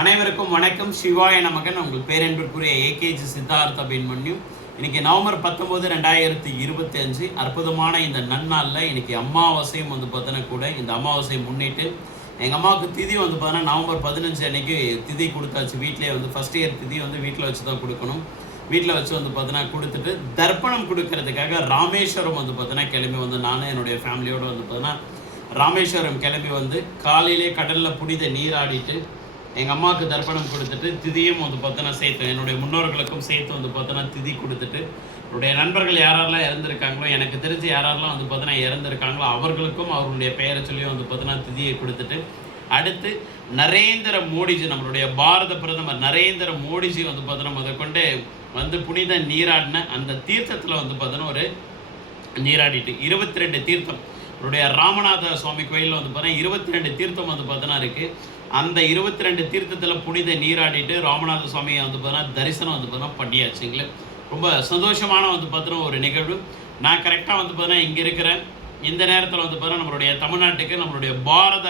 அனைவருக்கும் வணக்கம். சிவாய நமகன். உங்கள் பேரன்பிற்குரிய ஏகேஜி சித்தார்த்த அபிமன்யும். இன்னைக்கு நவம்பர் 19, 2025 அற்புதமான இந்த நன்னாளில் இன்னைக்கு அமாவாசையும் பார்த்தோன்னா கூட இந்த அமாவாசையை முன்னிட்டு எங்கள் அம்மாவுக்கு திதி பார்த்தோன்னா நவம்பர் 15 அன்னைக்கு திதி கொடுத்தாச்சு. வீட்டிலே ஃபஸ்ட் இயர் திதி வீட்டில் வச்சு தான் கொடுக்கணும். வீட்டில் வச்சு பார்த்தோன்னா கொடுத்துட்டு தர்ப்பணம் கொடுக்கறதுக்காக ராமேஸ்வரம் பார்த்தோன்னா கிளம்பி நானும் என்னுடைய ஃபேமிலியோடு பார்த்தோன்னா ராமேஸ்வரம் கிளம்பி காலையிலே கடலில் புனித நீராடிட்டு எங்கள் அம்மாவுக்கு தர்ப்பணம் கொடுத்துட்டு திதியும் பார்த்தோன்னா சேர்த்தேன். என்னுடைய முன்னோர்களுக்கும் சேர்த்து பார்த்தோன்னா திதி கொடுத்துட்டு என்னுடைய நண்பர்கள் யாரெல்லாம் இறந்துருக்காங்களோ, எனக்கு தெரிஞ்சு யாரெல்லாம் பார்த்தோன்னா இறந்துருக்காங்களோ அவர்களுக்கும் அவர்களுடைய பெயரை சொல்லி பார்த்தோன்னா திதியை கொடுத்துட்டு அடுத்து நரேந்திர மோடிஜி, நம்மளுடைய பாரத பிரதமர் நரேந்திர மோடிஜி பார்த்தோன்னா முதற்கொண்டு புனித நீராடின அந்த தீர்த்தத்தில் பார்த்தோன்னா ஒரு நீராடிட்டு 22 தீர்த்தம் அவருடைய ராமநாத சுவாமி கோயிலில் பார்த்தோன்னா 22 தீர்த்தம் பார்த்தோன்னா இருக்குது. அந்த 22 தீர்த்தத்தில் புனித நீராடிட்டு ராமநாத சுவாமியை பார்த்தோன்னா தரிசனம் பார்த்தோன்னா பண்ணியாச்சுங்களே. ரொம்ப சந்தோஷமான பார்த்தோன்னா ஒரு நிகழ்வு. நான் கரெக்டாக பார்த்தோன்னா இங்கே இருக்கிறேன். இந்த நேரத்தில் பார்த்தோன்னா நம்மளுடைய தமிழ்நாட்டுக்கு நம்மளுடைய பாரத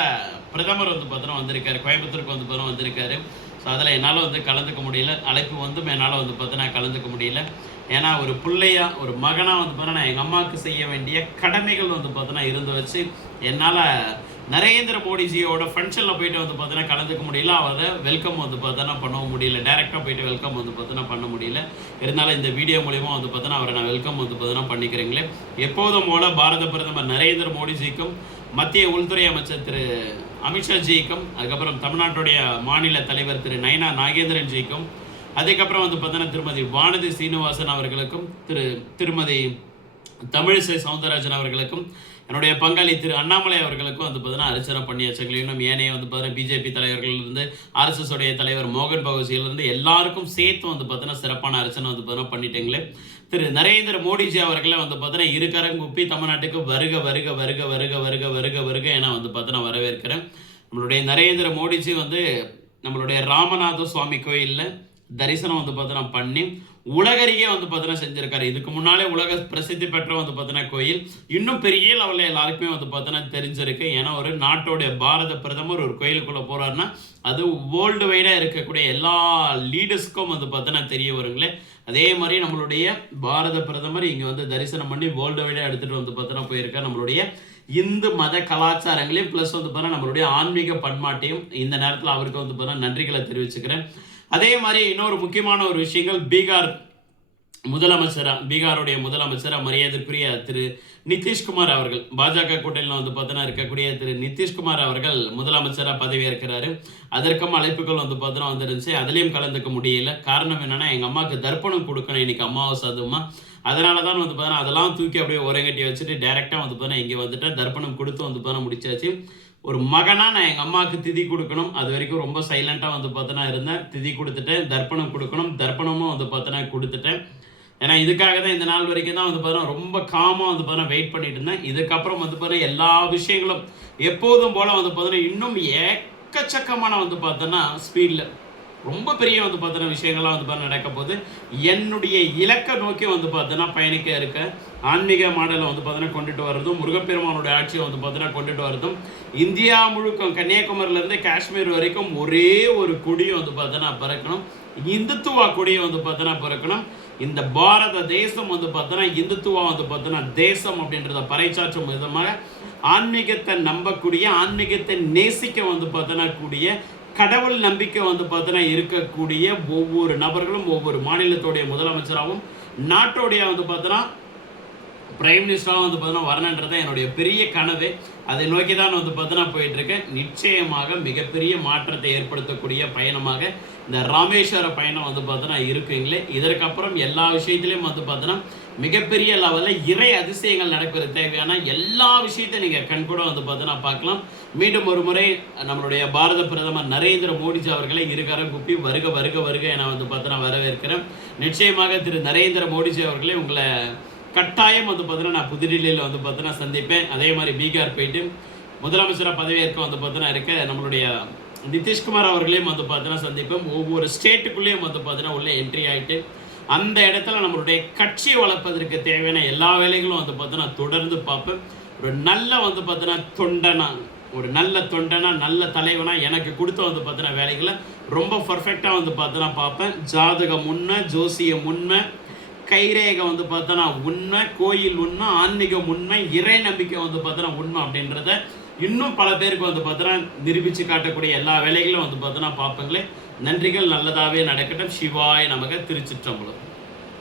பிரதமர் பார்த்தோன்னா வந்திருக்காரு. கோயம்புத்தூருக்கு பார்த்தோன்னா வந்திருக்காரு. ஸோ அதில் என்னால் கலந்துக்க முடியல. அழைப்பு என்னால் பார்த்தோன்னா கலந்துக்க முடியல. ஏன்னா ஒரு பிள்ளையா ஒரு மகனாக பார்த்தோன்னா எங்கள் அம்மாவுக்கு செய்ய வேண்டிய கடமைகள் பார்த்தோன்னா இருந்து வச்சு என்னால் நரேந்திர மோடிஜியோட ஃபங்க்ஷனில் போயிட்டு பார்த்தோன்னா கலந்துக்க முடியல. அவரை வெல்கம் பார்த்தோன்னா பண்ணவும் முடியல. டைரெக்டாக போயிட்டு வெல்கம் பார்த்தோன்னா பண்ண முடியல. இருந்தாலும் இந்த வீடியோ மூலிமா பார்த்தோன்னா அவரை நான் வெல்கம் பார்த்தோன்னா பண்ணிக்கிறீங்களே. எப்போதும் போல பாரத பிரதமர் நரேந்திர மோடிஜிக்கும் மத்திய உள்துறை அமைச்சர் திரு அமித்ஷாஜிக்கும் அதுக்கப்புறம் தமிழ்நாட்டுடைய மாநில தலைவர் திரு நயனா நாகேந்திரன் ஜிக்கும் அதுக்கப்புறம் பார்த்தோன்னா திருமதி வானதி சீனிவாசன் அவர்களுக்கும் திருமதி தமிழிசை சவுந்தரராஜன் அவர்களுக்கும் என்னுடைய பங்காளி திரு அண்ணாமலை அவர்களுக்கும் பார்த்தோன்னா அர்ச்சனை பண்ணியாச்சுங்களே. இன்னும் ஏனைய பார்த்தோன்னா பிஜேபி தலைவர்களிலிருந்து RSS உடைய தலைவர் மோகன் பகவசியிலிருந்து எல்லாருக்கும் சேர்த்து பார்த்தோன்னா சிறப்பான அர்ச்சனை பார்த்தோன்னா பண்ணிட்டேங்களே. திரு நரேந்திர மோடிஜி அவர்களை பார்த்தோன்னா இருக்கரம் குப்பி தமிழ்நாட்டுக்கு வருக வருக வருக வருக வருக வருக வருக என பார்த்தோன்னா வரவேற்கிறேன். நம்மளுடைய நரேந்திர மோடிஜி நம்மளுடைய ராமநாத சுவாமி கோயிலில் தரிசனம் பார்த்தோன்னா பண்ணி உலகறியே பார்த்தோன்னா செஞ்சுருக்காரு. இதுக்கு முன்னாலே உலக பிரசித்தி பெற்ற பார்த்தோன்னா கோயில் இன்னும் பெரிய லெவலில் எல்லாருக்குமே பார்த்தோன்னா தெரிஞ்சிருக்கு. ஏன்னா ஒரு நாட்டோடைய பாரத பிரதமர் ஒரு கோயிலுக்குள்ளே போகிறாருன்னா அது வேர்ல்டு வைடாக இருக்கக்கூடிய எல்லா லீடர்ஸ்க்கும் பார்த்தோன்னா தெரிய வருங்களே. அதே மாதிரி நம்மளுடைய பாரத பிரதமர் இங்கே தரிசனம் பண்ணி வேர்ல்டு வைடாக எடுத்துகிட்டு பார்த்தோன்னா போயிருக்கார். நம்மளுடைய இந்து மத கலாச்சாரங்களையும் ப்ளஸ் பார்த்தோன்னா நம்மளுடைய ஆன்மீக பண்பாட்டையும் இந்த நேரத்தில் அவருக்கு பார்த்தோன்னா நன்றிகளை தெரிவிச்சுக்கிறேன். அதே மாதிரி இன்னொரு முக்கியமான ஒரு விஷயங்கள் பீகாருடைய முதலமைச்சராக மரியாதைக்குரிய திரு நிதிஷ்குமார் அவர்கள் பாஜக கூட்டணியில் பார்த்தோன்னா இருக்கக்கூடிய திரு நிதிஷ்குமார் அவர்கள் முதலமைச்சராக பதவியேற்கிறாரு. அதற்கும் அழைப்புகள் பார்த்தோன்னா வந்துருந்துச்சு. அதுலேயும் கலந்துக்க முடியல. காரணம் என்னென்னா எங்கள் அம்மாவுக்கு தர்ப்பணம் கொடுக்கணும் இன்னைக்கு அமாவாசை அதுமா. அதனால தான் பார்த்தோன்னா அதெல்லாம் தூக்கி அப்படியே உரங்கட்டி வச்சுட்டு டேரெக்டாக பார்த்தோன்னா இங்கே வந்துட்டேன். தர்ப்பணம் கொடுத்து பார்த்தோன்னா முடிச்சாச்சு. ஒரு மகனாக நான் எங்கள் அம்மாவுக்கு திதி கொடுக்கணும். அது வரைக்கும் ரொம்ப சைலண்ட்டாக பார்த்தோன்னா இருந்தேன். திதி கொடுத்துட்டேன். தர்ப்பணம் கொடுக்கணும். தர்ப்பணமும் பார்த்தோன்னா கொடுத்துட்டேன். ஏன்னா இதுக்காக தான் இந்த நாள் வரைக்கும் தான் பார்த்தோன்னா ரொம்ப காமாக பார்த்தோன்னா வெயிட் பண்ணிட்டு இருந்தேன். இதுக்கப்புறம் பார்த்தோன்னா எல்லா விஷயங்களும் எப்போதும் போல் பார்த்தோன்னா இன்னும் எக்கச்சக்கமான பார்த்தோன்னா ஸ்பீடில் ரொம்ப பெரிய பார்த்தோன்னா விஷயங்கள்லாம் பார்த்தோன்னா நடக்க போது என்னுடைய இலக்கை நோக்கி பார்த்தோன்னா பயணிக்க இருக்க ஆன்மீக மாடலை பார்த்தோன்னா கொண்டுட்டு வர்றதும் முருகப்பெருமானுடைய ஆட்சியை பார்த்தோன்னா கொண்டுட்டு வர்றதும் இந்தியா முழுக்க கன்னியாகுமரியிலேருந்து காஷ்மீர் வரைக்கும் ஒரே ஒரு கொடியும் பார்த்தோன்னா பறக்கணும். இந்துத்துவா கொடியை பார்த்தோன்னா பறக்கணும். இந்த பாரத தேசம் பார்த்தோன்னா இந்துத்துவா பார்த்தோன்னா தேசம் அப்படின்றத பறைச்சாற்றும் விதமாக ஆன்மீகத்தை நம்பக்கூடிய ஆன்மீகத்தை நேசிக்க பார்த்தோன்னா கூடிய கடவுள் நம்பிக்கை பார்த்தோன்னா இருக்கக்கூடிய ஒவ்வொரு நபர்களும் ஒவ்வொரு மாநிலத்தோடைய முதலமைச்சராகவும் நாட்டோடைய பார்த்தோன்னா பிரைம் மினிஸ்டராக பார்த்தோன்னா வரணுன்றது என்னுடைய பெரிய கனவு. அதை நோக்கி தான் பார்த்தோன்னா போயிட்டுருக்கேன். நிச்சயமாக மிகப்பெரிய மாற்றத்தை ஏற்படுத்தக்கூடிய பயணமாக இந்த ராமேஸ்வர பயணம் பார்த்தோன்னா இருக்குங்களே. இதற்கப்புறம் எல்லா விஷயத்துலையும் பார்த்தோன்னா மிகப்பெரிய லெவலில் இறை அதிசயங்கள் நடக்கிறது தேவையான எல்லா விஷயத்தையும் நீங்கள் கண்கூட பார்த்தோன்னா பார்க்கலாம். மீண்டும் ஒரு முறை நம்மளுடைய பாரத பிரதமர் நரேந்திர மோடிஜி அவர்களை இருக்கரம் குப்பி வருக வருக வருக என பார்த்தோன்னா வரவேற்கிறேன். நிச்சயமாக திரு நரேந்திர மோடிஜி அவர்களே உங்களை கட்டாயம் பார்த்தோன்னா நான் புதுடில்லியில் பார்த்தோன்னா சந்திப்பேன். அதே மாதிரி பீகார் போயிட்டு முதலமைச்சராக பதவியேற்க பார்த்தோன்னா இருக்க நம்மளுடைய நிதிஷ்குமார் அவர்களையும் பார்த்தோன்னா சந்திப்பேன். ஒவ்வொரு ஸ்டேட்டுக்குள்ளேயும் பார்த்தோன்னா உள்ளே என்ட்ரி ஆகிட்டு அந்த இடத்துல நம்மளுடைய கட்சியை வளர்ப்பதற்கு தேவையான எல்லா வேலைகளும் பார்த்தோன்னா தொடர்ந்து பார்ப்பேன். ஒரு நல்ல பார்த்தோன்னா தொண்டனா ஒரு நல்ல தொண்டனா நல்ல தலைவனா எனக்கு கொடுத்த வந்து பார்த்தீங்கன்னா வேலைகளை ரொம்ப பர்ஃபெக்டாக வந்து பார்த்தீங்கன்னா பார்ப்பேன். ஜாதகம் உண்மை, ஜோசியம் உண்மை, கைரேகம் வந்து பார்த்தோன்னா உண்மை, கோயில் உண்மை, ஆன்மீகம் உண்மை, இறை நம்பிக்கை வந்து பார்த்தோன்னா உண்மை அப்படின்றத இன்னும் பல பேருக்கு வந்து பார்த்தோன்னா நிரூபித்து காட்டக்கூடிய எல்லா வேலைகளும் வந்து பார்த்தோன்னா பார்ப்பங்களே. நன்றிகள், நல்லதாகவே நடக்கட்டும். சிவாய நமக. திருச்சிற்றம்பலம்.